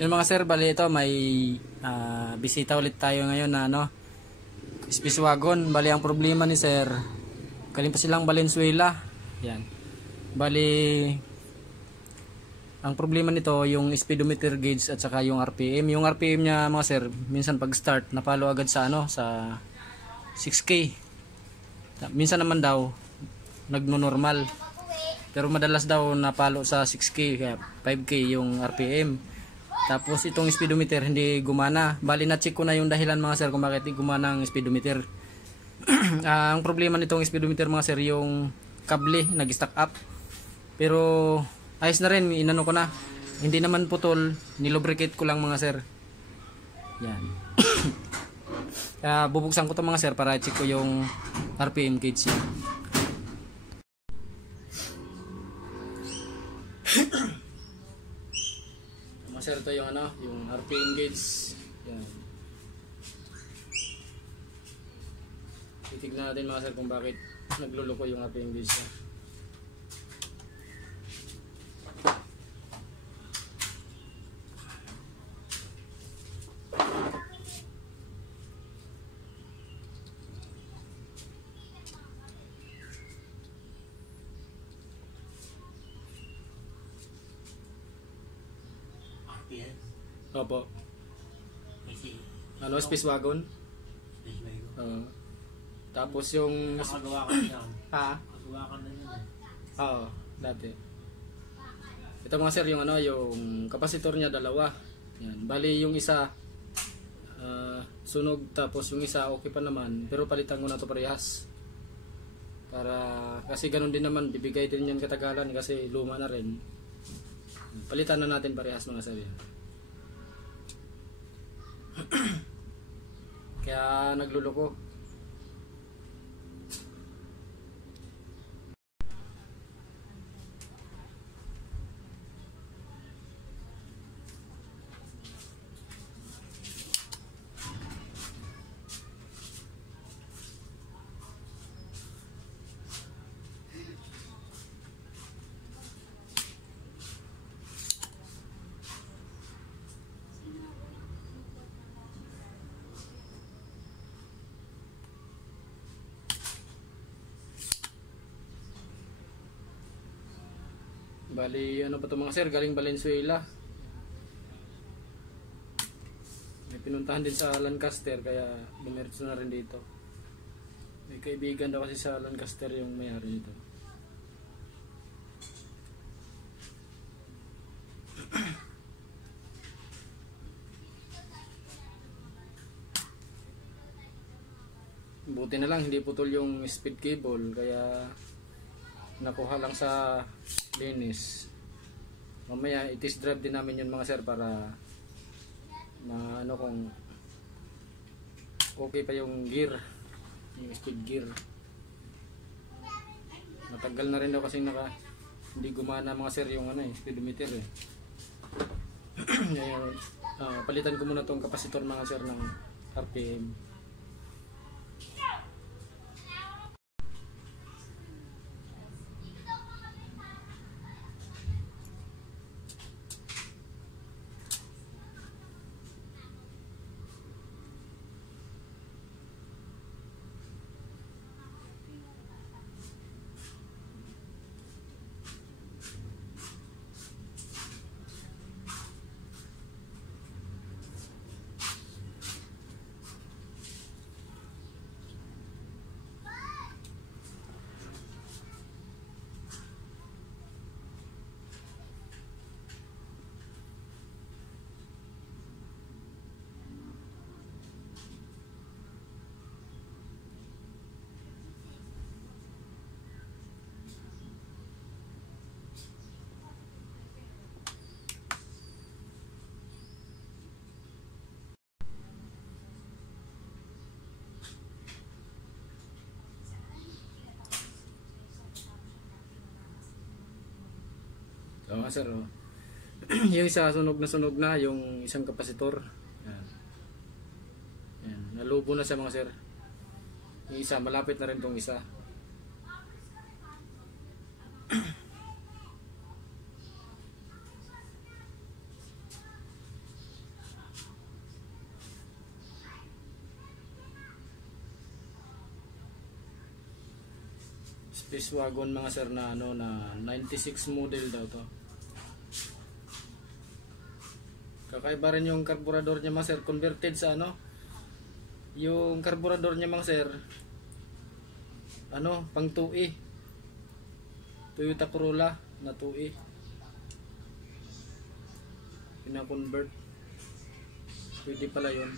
Yun mga sir, bali ito may bisita ulit tayo ngayon na Space Wagon. Bali ang problema ni sir, galing pa silang Valenzuela. Yan. Bali ang problema nito yung speedometer gauge at saka yung RPM. Yung RPM niya mga sir, minsan pag start napalo agad sa sa 6K. Minsan naman daw nagno-normal. Pero madalas daw napalo sa 6K kaya 5K yung RPM. Tapos itong speedometer hindi gumana. Bali na check ko na yung dahilan mga sir kung bakit hindi gumana ang speedometer. Ang problema nitong speedometer mga sir, yung kable nag-stack up. Pero ayos na rin, inano ko na. Hindi naman putol, nilubricate ko lang mga sir. Yan. Bubuksan ko to mga sir para check ko yung RPM gauge niya. Mga sir, ito yung yung RPM gauge. Yan. Titignan natin mga sir kung bakit nagluluko yung RPM gauge niya. Yes. Opo. Kasi, Space Wagon? Space Wagon. Tapos yung Nakagawa ka na yan. Ha? Nakagawa ka na yan. Oo, dati. Ito mga sir, yung yung kapasitor niya dalawa. Yan. Bali yung isa sunog, tapos yung isa okay pa naman, pero palitan ko na to parehas. Kasi ganun din naman, bibigay din yan katagalan kasi luma na rin. Palitan na natin parehas mga sir. Kaya nagluloko. Bali, ano pa to mga sir, galing Valenzuela. May pinuntahan din sa Lancaster, kaya dumiretso na rin dito. May kaibigan daw kasi sa Lancaster yung may-ari dito. Buti na lang hindi putol yung speed cable, kaya nakuha lang sa linis. Mamaya i-test drive din namin yun mga sir para kung okay pa yung gear, yung speed gear. Matagal na rin daw kasi hindi gumana mga sir yung speedometer eh. Ngayon, palitan ko muna tong kapasitor mga sir ng RPM. Oo sir, oh. Yung isa sunog na yung isang kapasitor. Yan. Yan. Nalubo na siya mga sir. Yung isa malapit na rin tong isa. Space wagon mga sir na ano na 96 model daw to. Kakaiba rin yung carburetor niya mga sir, converted sa ano. Yung carburetor niya mga sir, ano, pang 2E. Toyota Corolla na 2E. Pina-convert. Pwede pala yun.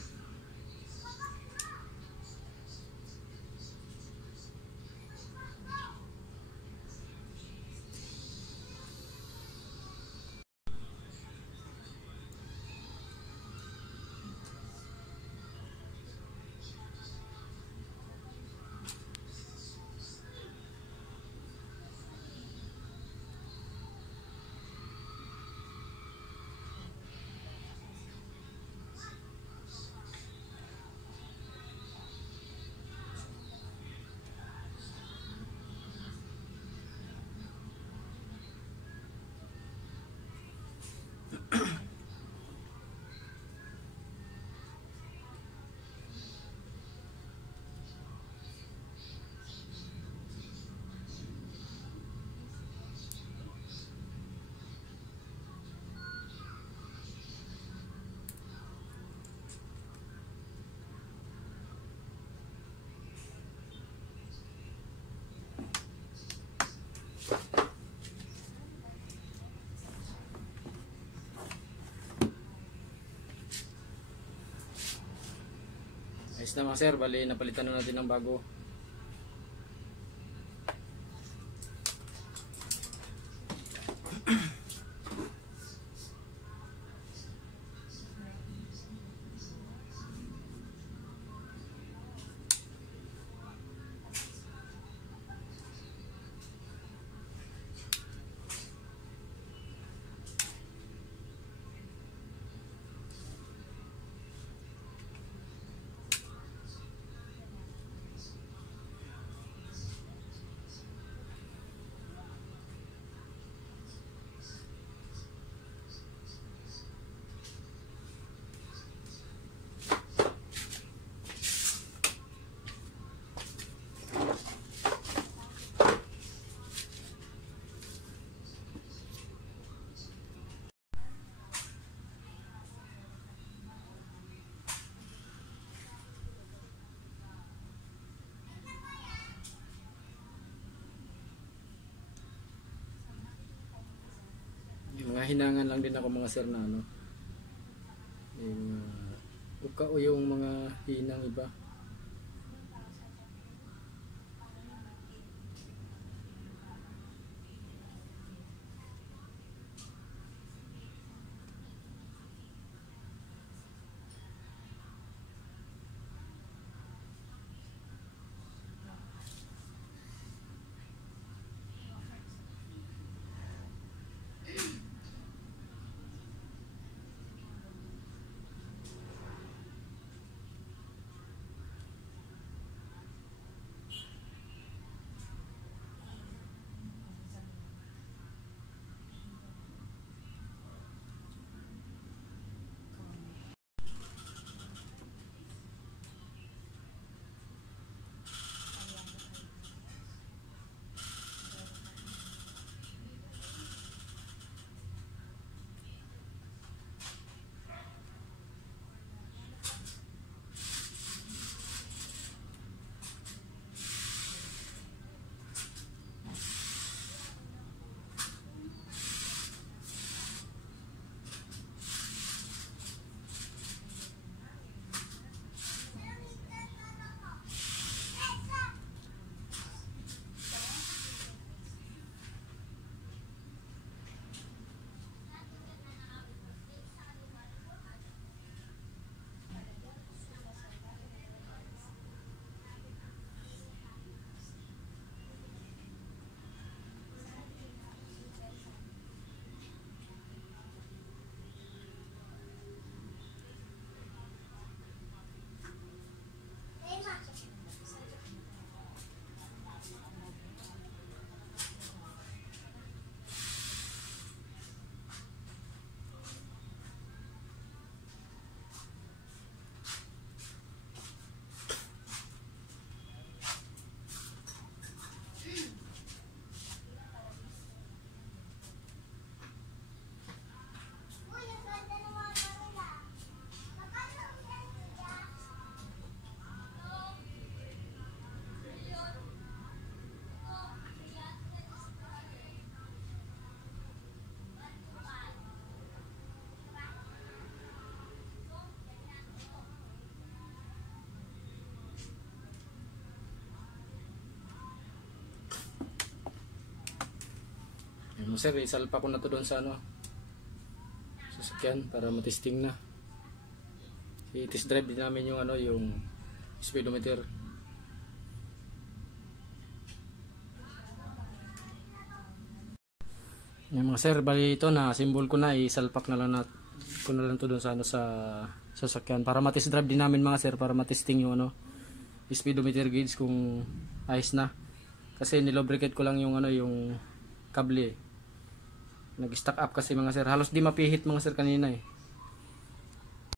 Ayos na mga sir, bali napalitan na natin ng bago. Yung mga hinangan lang din ako mga sir na ano. Yung uka o yung mga hinang iba. Sir, isalpa ko na to doon sa ano, sasakyan para matesting na. I-test drive din namin yung ano, yung speedometer. Yung mga sir, bali ito na symbol ko na, isalpak na lang ko na lang to doon sa ano, sa sasakyan para matest drive din namin mga sir, para matesting yung ano, speedometer gauge kung ayos na. Kasi nilubricate ko lang yung ano, yung kable. Nag-stack up kasi mga sir. Halos di mapihit mga sir kanina eh.